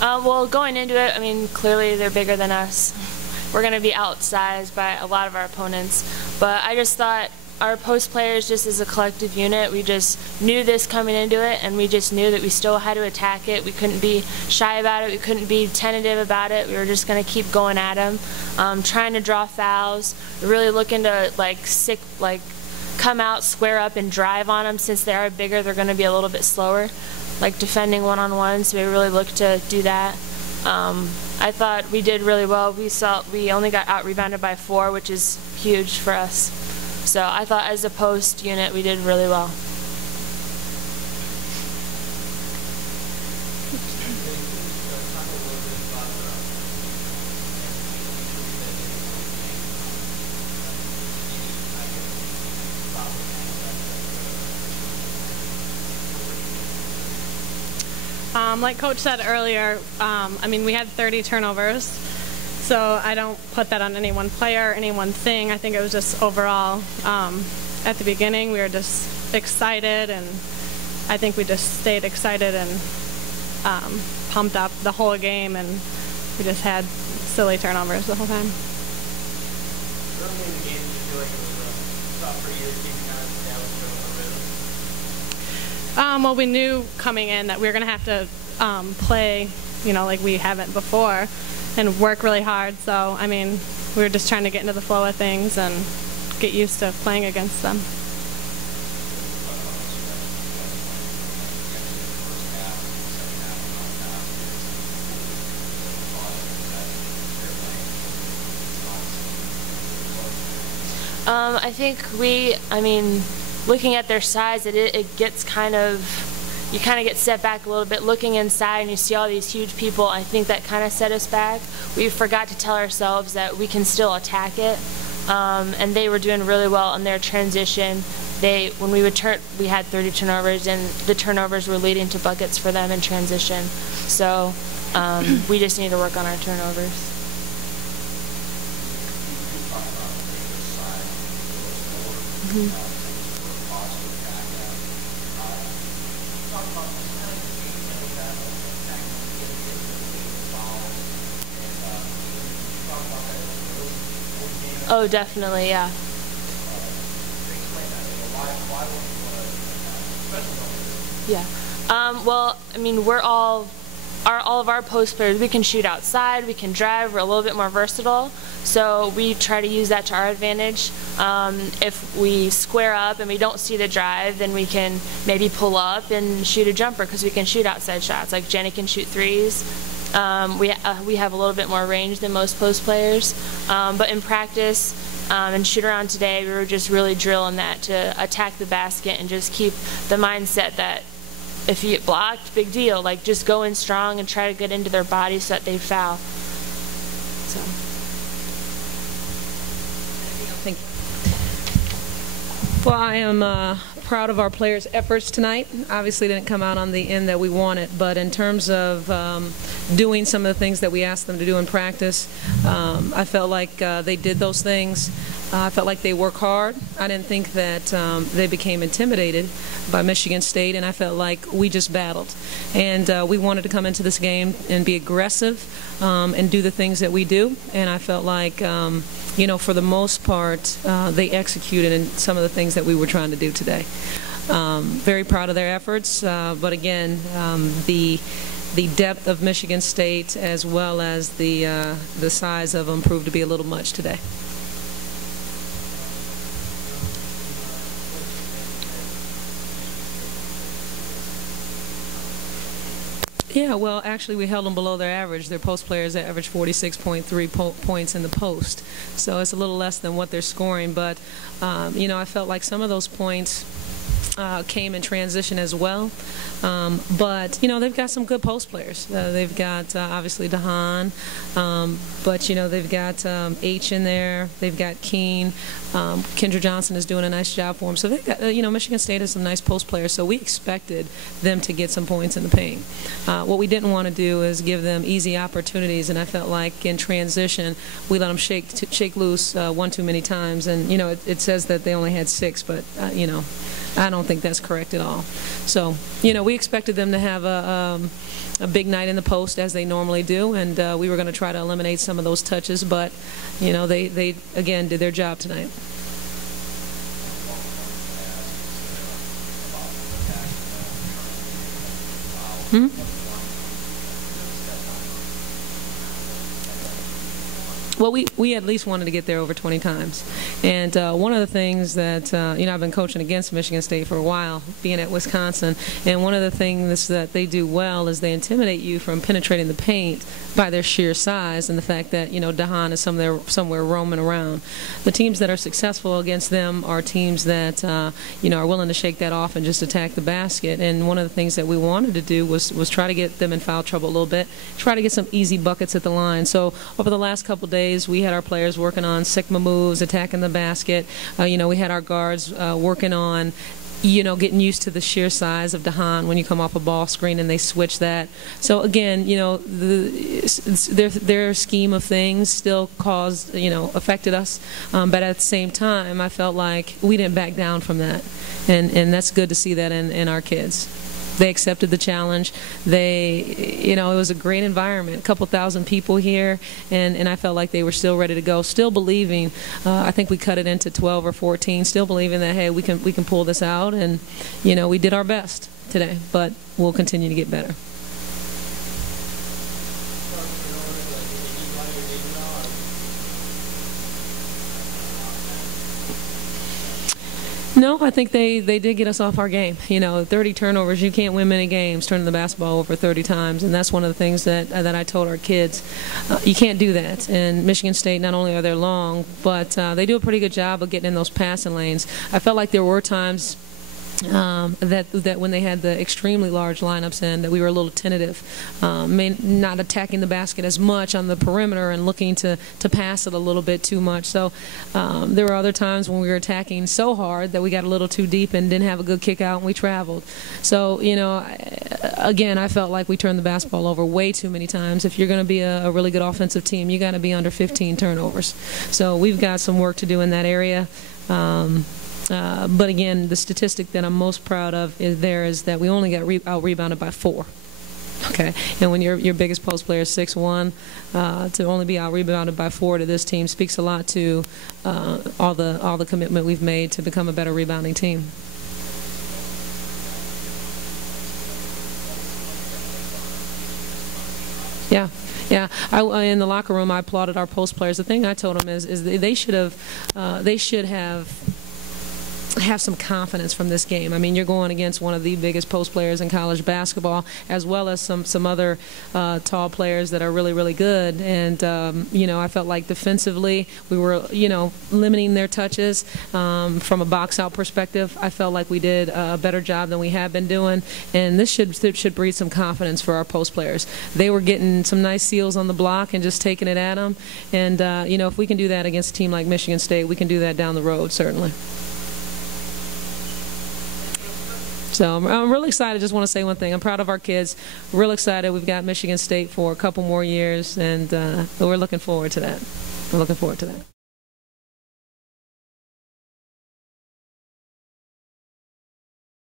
Well, going into it, I mean, clearly they're bigger than us. We're going to be outsized by a lot of our opponents. But I just thought our post players, just as a collective unit, we just knew this coming into it, and we just knew that we still had to attack it. We couldn't be shy about it. We couldn't be tentative about it. We were just going to keep going at them, trying to draw fouls, really looking to come out, square up, and drive on them. Since they are bigger, they're going to be a little bit slower, like defending one-on-one, so we really looked to do that. I thought we did really well. We only got out-rebounded by 4, which is huge for us. So I thought as a post unit, we did really well. Like Coach said earlier, I mean, we had 30 turnovers, so I don't put that on any one player, any one thing. I think it was just overall. At the beginning, we were just excited, and I think we just stayed excited and pumped up the whole game, and we just had silly turnovers the whole time. Early in the game, did you feel like it was tough for either team to kind of establish a rhythm? Well, we knew coming in that we were going to have to play, you know, like we haven't before, and work really hard. So, I mean, we were just trying to get into the flow of things and get used to playing against them. I think looking at their size, it gets you kind of get set back a little bit. Looking inside and you see all these huge people, I think that kind of set us back. We forgot to tell ourselves that we can still attack it, and they were doing really well in their transition. When we had 30 turnovers, and the turnovers were leading to buckets for them in transition. So we just need to work on our turnovers. Mm-hmm. Oh, definitely, yeah. Yeah. Well, I mean, all of our post players, we can shoot outside, we can drive, we're a little bit more versatile, so we try to use that to our advantage. If we square up and we don't see the drive, then we can maybe pull up and shoot a jumper, because we can shoot outside shots. Like Jenny can shoot threes. We have a little bit more range than most post players, but in practice and shoot around today, we were just really drilling that to attack the basket and just keep the mindset that if you get blocked, big deal. Like, just go in strong and try to get into their body so that they foul. So. Well, I am proud of our players' efforts tonight. Obviously, didn't come out on the end that we wanted, but in terms of doing some of the things that we asked them to do in practice, I felt like they did those things. I felt like they work hard. I didn't think that they became intimidated by Michigan State, and I felt like we just battled. And we wanted to come into this game and be aggressive and do the things that we do. And I felt like, you know, for the most part, they executed in some of the things that we were trying to do today. Very proud of their efforts, but again, the depth of Michigan State as well as the size of them proved to be a little much today. Yeah, well, actually, we held them below their average. Their post players averaged 46.3 points in the post, so it's a little less than what they're scoring. But, you know, I felt like some of those points, came in transition as well. But, you know, they've got some good post players. They've got, obviously, DeHaan, but, you know, they've got H in there. They've got Keene. Kendra Johnson is doing a nice job for them. So, they've got, you know, Michigan State has some nice post players, so we expected them to get some points in the paint. What we didn't want to do is give them easy opportunities, and I felt like in transition we let them shake loose one too many times. And, you know, it says that they only had 6, but, you know, I don't think that's correct at all. So, you know, we expected them to have a big night in the post as they normally do, and we were going to try to eliminate some of those touches, but, you know, they again did their job tonight. Well, we at least wanted to get there over 20 times. And one of the things that, you know, I've been coaching against Michigan State for a while, being at Wisconsin, and one of the things that they do well is they intimidate you from penetrating the paint by their sheer size and the fact that, you know, DeHaan is somewhere roaming around. The teams that are successful against them are teams that, you know, are willing to shake that off and just attack the basket. And one of the things that we wanted to do was try to get them in foul trouble a little bit, try to get some easy buckets at the line. So over the last couple of days, we had our players working on Sigma moves, attacking the basket. You know, we had our guards working on, you know, getting used to the sheer size of DeHaan when you come off a ball screen and they switch that. So again, you know, their scheme of things still caused, you know, affected us. But at the same time, I felt like we didn't back down from that, and that's good to see that in our kids. They accepted the challenge. You know, it was a great environment, a couple thousand people here, and I felt like they were still ready to go, still believing. I think we cut it into 12 or 14, still believing that, hey, we can pull this out, and, you know, we did our best today, but we'll continue to get better. No, I think they did get us off our game. You know, 30 turnovers, you can't win many games turning the basketball over 30 times, and that's one of the things that I told our kids. You can't do that. And Michigan State, not only are they long, but they do a pretty good job of getting in those passing lanes. I felt like there were times that when they had the extremely large lineups in, that we were a little tentative, not attacking the basket as much on the perimeter and looking to pass it a little bit too much. So there were other times when we were attacking so hard that we got a little too deep and didn't have a good kick out and we traveled. So, you know, again, I felt like we turned the basketball over way too many times. If you're going to be a really good offensive team, you got to be under 15 turnovers. So we've got some work to do in that area. But again, the statistic that I'm most proud of is that we only got out-rebounded by 4. Okay, and when your biggest post player is 6'1", to only be out-rebounded by 4 to this team speaks a lot to all the commitment we've made to become a better rebounding team. Yeah. Yeah, in the locker room, I applauded our post players. The thing I told them is they should have some confidence from this game. I mean, you're going against one of the biggest post players in college basketball, as well as some other tall players that are really, really good. And, you know, I felt like defensively we were, you know, limiting their touches. From a box-out perspective, I felt like we did a better job than we have been doing. And this should breed some confidence for our post players. They were getting some nice seals on the block and just taking it at them. And, you know, if we can do that against a team like Michigan State, we can do that down the road, certainly. So I'm really excited. Just want to say one thing. I'm proud of our kids. Real excited. We've got Michigan State for a couple more years, and we're looking forward to that. We're looking forward to that.